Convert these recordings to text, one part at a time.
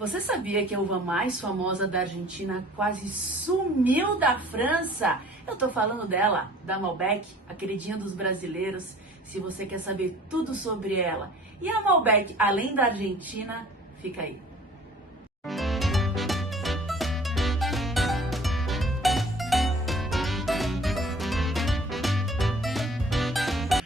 Você sabia que a uva mais famosa da Argentina quase sumiu da França? Eu tô falando dela, da Malbec, a queridinha dos brasileiros. Se você quer saber tudo sobre ela e a Malbec, além da Argentina, fica aí.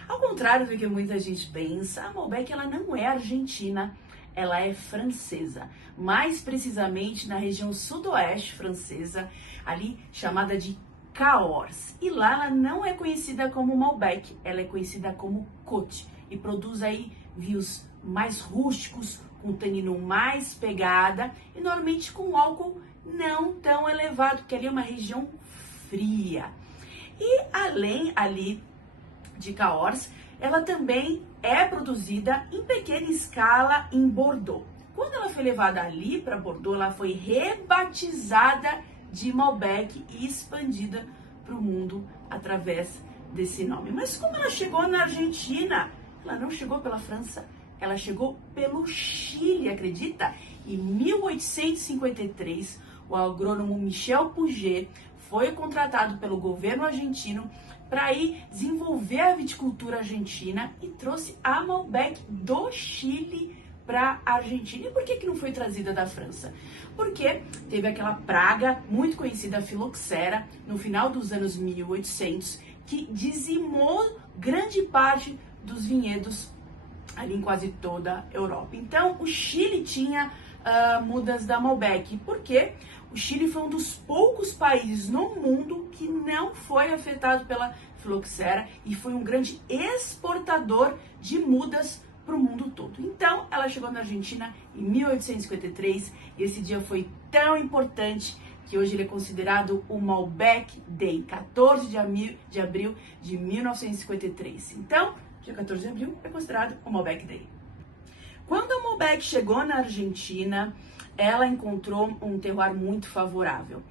Ao contrário do que muita gente pensa, a Malbec ela não é argentina, ela é francesa, mais precisamente na região sudoeste francesa, ali chamada de Cahors. E lá ela não é conhecida como Malbec, ela é conhecida como Côte e produz aí vinhos mais rústicos, com tanino mais pegada e normalmente com álcool não tão elevado, porque ali é uma região fria. E além ali de Cahors, ela também é produzida em pequena escala em Bordeaux. Quando ela foi levada ali para Bordeaux, ela foi rebatizada de Malbec e expandida para o mundo através desse nome. Mas como ela chegou na Argentina? Ela não chegou pela França, ela chegou pelo Chile, acredita? Em 1853, o agrônomo Michel Puget foi contratado pelo governo argentino para ir desenvolver a viticultura argentina e trouxe a Malbec do Chile para a Argentina. E por que não foi trazida da França? Porque teve aquela praga muito conhecida, a filoxera, no final dos anos 1800, que dizimou grande parte dos vinhedos ali em quase toda a Europa. Então, o Chile tinha mudas da Malbec. Por quê? O Chile foi um dos poucos países no mundo que não foi afetado pela filoxera e foi um grande exportador de mudas para o mundo todo. Então, ela chegou na Argentina em 1853 e esse dia foi tão importante que hoje ele é considerado o Malbec Day, 14 de abril de 1953. Então, dia 14 de abril é considerado o Malbec Day. Quando a Malbec chegou na Argentina, ela encontrou um terroir muito favorável,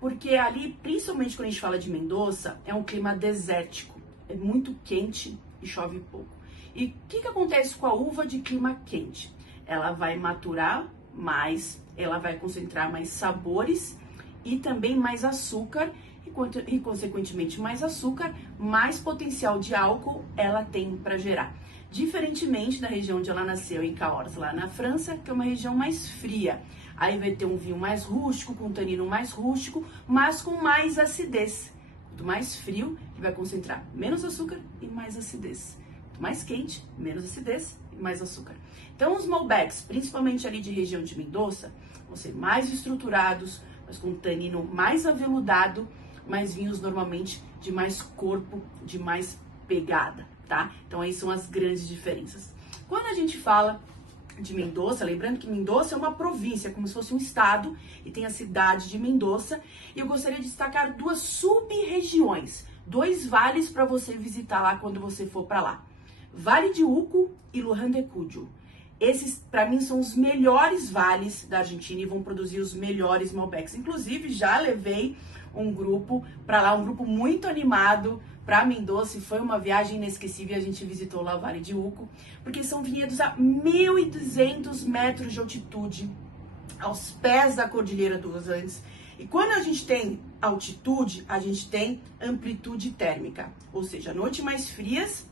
porque ali, principalmente quando a gente fala de Mendoza, é um clima desértico, é muito quente e chove pouco. E o que acontece com a uva de clima quente? Ela vai maturar mais, ela vai concentrar mais sabores e também mais açúcar, e consequentemente mais açúcar, mais potencial de álcool ela tem para gerar. Diferentemente da região onde ela nasceu, em Cahors, lá na França, que é uma região mais fria. Aí vai ter um vinho mais rústico, com um tanino mais rústico, mas com mais acidez. Quanto mais frio, ele vai concentrar menos açúcar e mais acidez. Quanto mais quente, menos acidez e mais açúcar. Então os Malbecs, principalmente ali de região de Mendoza, vão ser mais estruturados, mas com um tanino mais aveludado, mais vinhos normalmente de mais corpo, de mais pegada, tá? Então aí são as grandes diferenças. Quando a gente fala de Mendoza, lembrando que Mendoza é uma província, como se fosse um estado, e tem a cidade de Mendoza, e eu gostaria de destacar duas sub-regiões, dois vales para você visitar lá quando você for para lá. Vale de Uco e Luján de Cuyo. Esses, para mim, são os melhores vales da Argentina e vão produzir os melhores Malbecs. Inclusive, já levei um grupo para lá, um grupo muito animado para Mendoza, e foi uma viagem inesquecível. A gente visitou lá o Vale de Uco, porque são vinhedos a 1.200 metros de altitude, aos pés da Cordilheira dos Andes. E quando a gente tem altitude, a gente tem amplitude térmica, ou seja, noites mais frias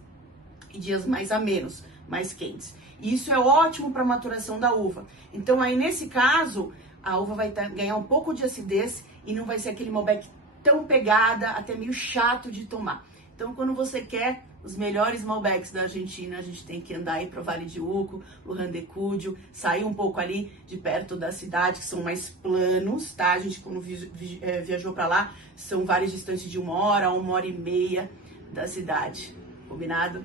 e dias mais amenos, mais quentes. E isso é ótimo para a maturação da uva. Então aí nesse caso, a uva vai ganhar um pouco de acidez e não vai ser aquele Malbec tão pegada, até meio chato de tomar. Então quando você quer os melhores Malbecs da Argentina, a gente tem que andar aí para o Vale de Uco, Luján de Cuyo, sair um pouco ali de perto da cidade, que são mais planos, tá? A gente quando viajou para lá, são vales distantes de 1 hora e meia da cidade. Combinado?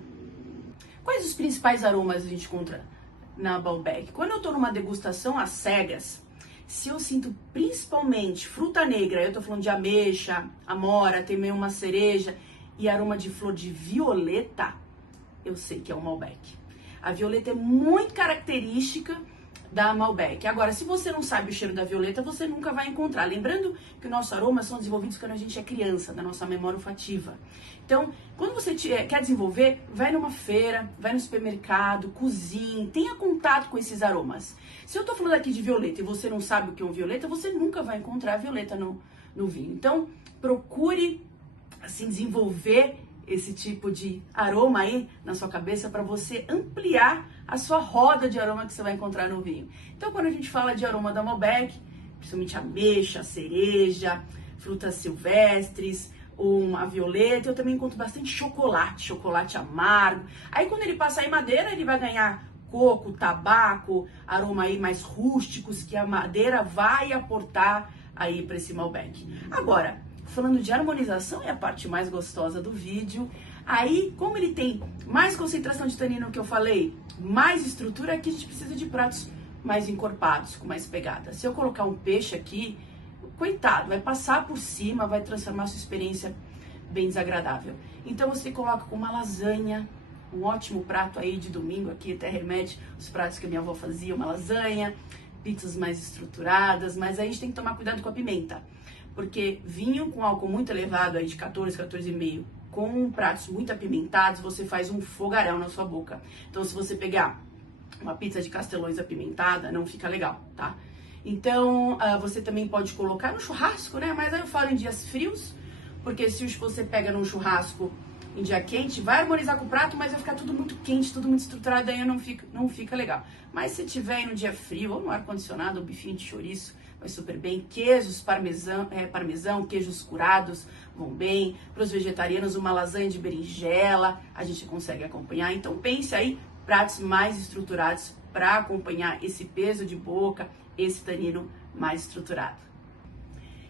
Quais os principais aromas a gente encontra na Malbec? Quando eu tô numa degustação às cegas, se eu sinto principalmente fruta negra, eu tô falando de ameixa, amora, tem meio uma cereja e aroma de flor de violeta, eu sei que é um Malbec. A violeta é muito característica da Malbec. Agora, se você não sabe o cheiro da violeta, você nunca vai encontrar. Lembrando que os nossos aromas são desenvolvidos quando a gente é criança, da nossa memória olfativa. Então, quando você quer desenvolver, vai numa feira, vai no supermercado, cozinhe, tenha contato com esses aromas. Se eu tô falando aqui de violeta e você não sabe o que é um violeta, você nunca vai encontrar violeta no vinho. Então, procure assim desenvolver esse tipo de aroma aí na sua cabeça para você ampliar a sua roda de aroma que você vai encontrar no vinho. Então, quando a gente fala de aroma da Malbec, principalmente ameixa, cereja, frutas silvestres, uma violeta, eu também encontro bastante chocolate amargo. Aí, quando ele passar em madeira, ele vai ganhar coco, tabaco, aroma aí mais rústicos que a madeira vai aportar aí para esse Malbec. Agora, falando de harmonização, é a parte mais gostosa do vídeo. Aí, como ele tem mais concentração de tanino que eu falei, mais estrutura, aqui a gente precisa de pratos mais encorpados, com mais pegada. Se eu colocar um peixe aqui, coitado, vai passar por cima, vai transformar a sua experiência bem desagradável. Então você coloca com uma lasanha, um ótimo prato aí de domingo, aqui até remete os pratos que a minha avó fazia, uma lasanha, pizzas mais estruturadas, mas aí a gente tem que tomar cuidado com a pimenta. Porque vinho com álcool muito elevado, aí de 14, 14,5, com pratos muito apimentados, você faz um fogaréu na sua boca. Então, se você pegar uma pizza de castelões apimentada, não fica legal, tá? Então, você também pode colocar no churrasco, né? Mas aí eu falo em dias frios, porque se você pega num churrasco em dia quente, vai harmonizar com o prato, mas vai ficar tudo muito quente, tudo muito estruturado, aí não fica legal. Mas se tiver aí no dia frio, ou no ar-condicionado, um bifinho de chouriço, vai super bem. Queijos parmesão, queijos curados vão bem. Para os vegetarianos, uma lasanha de berinjela, a gente consegue acompanhar. Então pense aí, pratos mais estruturados para acompanhar esse peso de boca, esse tanino mais estruturado.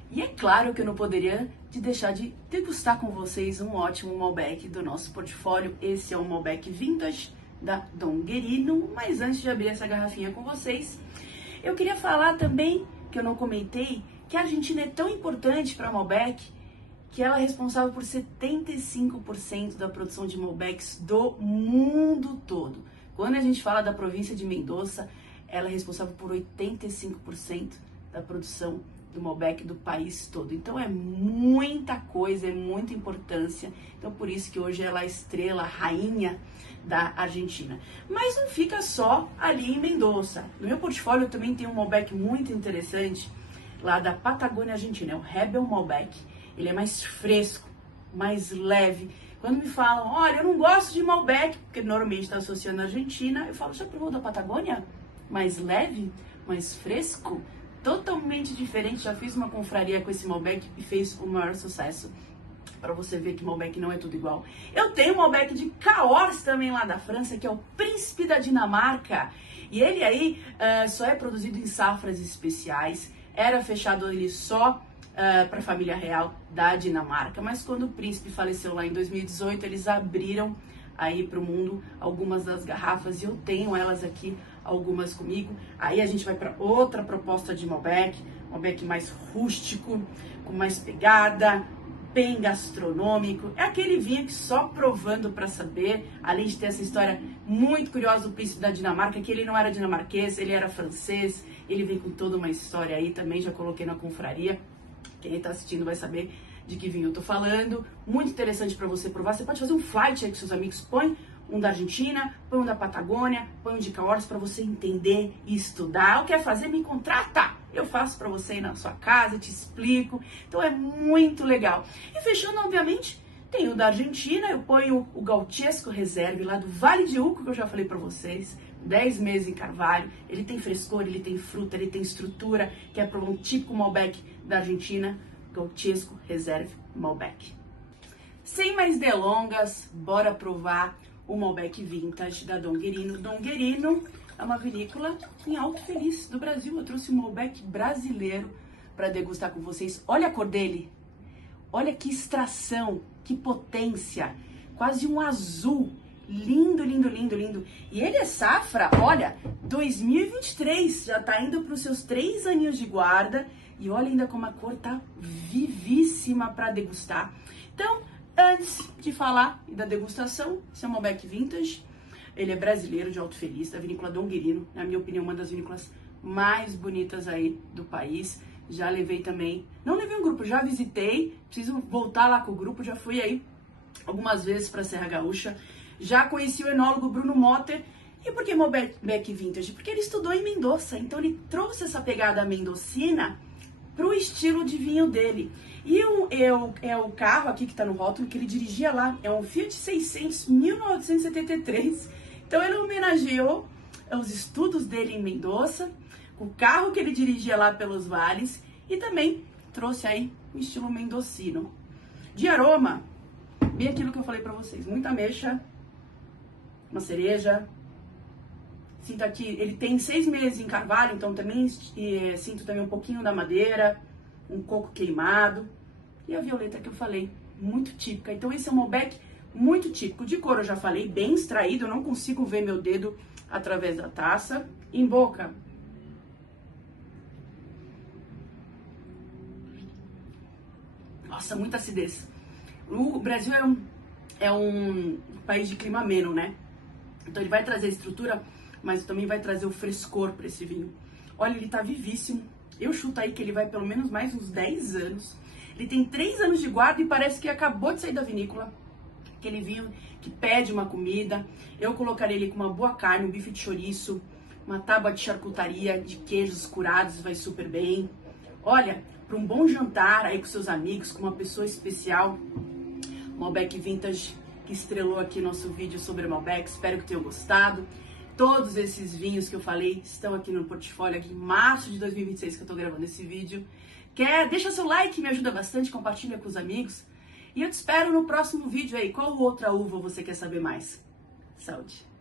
E é claro que eu não poderia deixar de degustar com vocês um ótimo Malbec do nosso portfólio. Esse é o Malbec Vintage da Dom Guerino. Mas antes de abrir essa garrafinha com vocês, eu queria falar também, que eu não comentei, que a Argentina é tão importante para a Malbec que ela é responsável por 75% da produção de Malbecs do mundo todo. Quando a gente fala da província de Mendoza, ela é responsável por 85% da produção do Malbec do país todo. Então é muita coisa, é muita importância. Então por isso que hoje ela é a estrela, a rainha da Argentina. Mas não fica só ali em Mendoza. No meu portfólio também tem um Malbec muito interessante lá da Patagônia Argentina, é o Rebel Malbec. Ele é mais fresco, mais leve. Quando me falam, olha, eu não gosto de Malbec, porque normalmente está associando a Argentina, eu falo, já provou da Patagônia? Mais leve, mais fresco? Totalmente diferente. Já fiz uma confraria com esse Malbec e fez o maior sucesso. Para você ver que Malbec não é tudo igual. Eu tenho um Malbec de Cahors também lá da França, que é o Príncipe da Dinamarca. E ele aí só é produzido em safras especiais. Era fechado ele só para a família real da Dinamarca. Mas quando o príncipe faleceu lá em 2018, eles abriram aí para o mundo algumas das garrafas e eu tenho elas aqui, algumas comigo. Aí a gente vai para outra proposta de Malbec, Malbec mais rústico, com mais pegada, bem gastronômico. É aquele vinho que só provando para saber, além de ter essa história muito curiosa do príncipe da Dinamarca, que ele não era dinamarquês, ele era francês, ele vem com toda uma história aí, também já coloquei na confraria. Quem está assistindo vai saber de que vinho eu tô falando. Muito interessante para você provar. Você pode fazer um flight aí com seus amigos, põe um da Argentina, põe um da Patagônia, põe um de Cahors para você entender e estudar. Ou quer fazer? Me contrata! Eu faço para você aí na sua casa, te explico. Então é muito legal. E fechando, obviamente, tem o da Argentina, eu ponho o Gauchesco Reserve lá do Vale de Uco, que eu já falei para vocês. 10 meses em carvalho, ele tem frescor, ele tem fruta, ele tem estrutura, que é para um típico Malbec da Argentina, Gauchesco Reserve Malbec. Sem mais delongas, bora provar o Malbec Vintage da Dom Guerino. Dom Guerino é uma vinícola em Alto Feliz, do Brasil. Eu trouxe um Malbec brasileiro para degustar com vocês. Olha a cor dele, olha que extração, que potência, quase um azul. Lindo, lindo, lindo, lindo. E ele é safra, olha, 2023, já tá indo para os seus 3 aninhos de guarda. E olha ainda como a cor tá vivíssima para degustar. Então, antes de falar da degustação, esse é um Malbec Vintage. Ele é brasileiro, de Alto Feliz, da vinícola Dom Guirino, na minha opinião, uma das vinícolas mais bonitas aí do país. Já levei também, não levei um grupo, já visitei, preciso voltar lá com o grupo, já fui aí algumas vezes para Serra Gaúcha. Já conheci o enólogo Bruno Motter. E por que Malbec Vintage? Porque ele estudou em Mendoza, então ele trouxe essa pegada mendocina para o estilo de vinho dele. E o carro aqui que está no rótulo que ele dirigia lá, é um Fiat 600 1973. Então ele homenageou os estudos dele em Mendoza, o carro que ele dirigia lá pelos vales e também trouxe aí um estilo mendocino. De aroma, bem aquilo que eu falei para vocês, muita ameixa, uma cereja. Sinto aqui, ele tem 6 meses em carvalho, então também sinto também um pouquinho da madeira, um coco queimado. E a violeta que eu falei, muito típica. Então esse é um Malbec muito típico. De cor eu já falei, bem extraído, eu não consigo ver meu dedo através da taça. Em boca. Nossa, muita acidez. O Brasil é um país de clima ameno, né? Então ele vai trazer estrutura, mas também vai trazer o frescor para esse vinho. Olha, ele tá vivíssimo. Eu chuto aí que ele vai pelo menos mais uns 10 anos. Ele tem 3 anos de guarda e parece que acabou de sair da vinícola. Aquele vinho que pede uma comida. Eu colocaria ele com uma boa carne, um bife de chouriço, uma tábua de charcutaria, de queijos curados, vai super bem. Olha, para um bom jantar aí com seus amigos, com uma pessoa especial. Malbec Vintage que estrelou aqui nosso vídeo sobre Malbec. Espero que tenham gostado. Todos esses vinhos que eu falei estão aqui no portfólio, aqui em março de 2026 que eu tô gravando esse vídeo. Deixa seu like, me ajuda bastante, compartilha com os amigos. E eu te espero no próximo vídeo aí. Qual outra uva você quer saber mais? Saúde!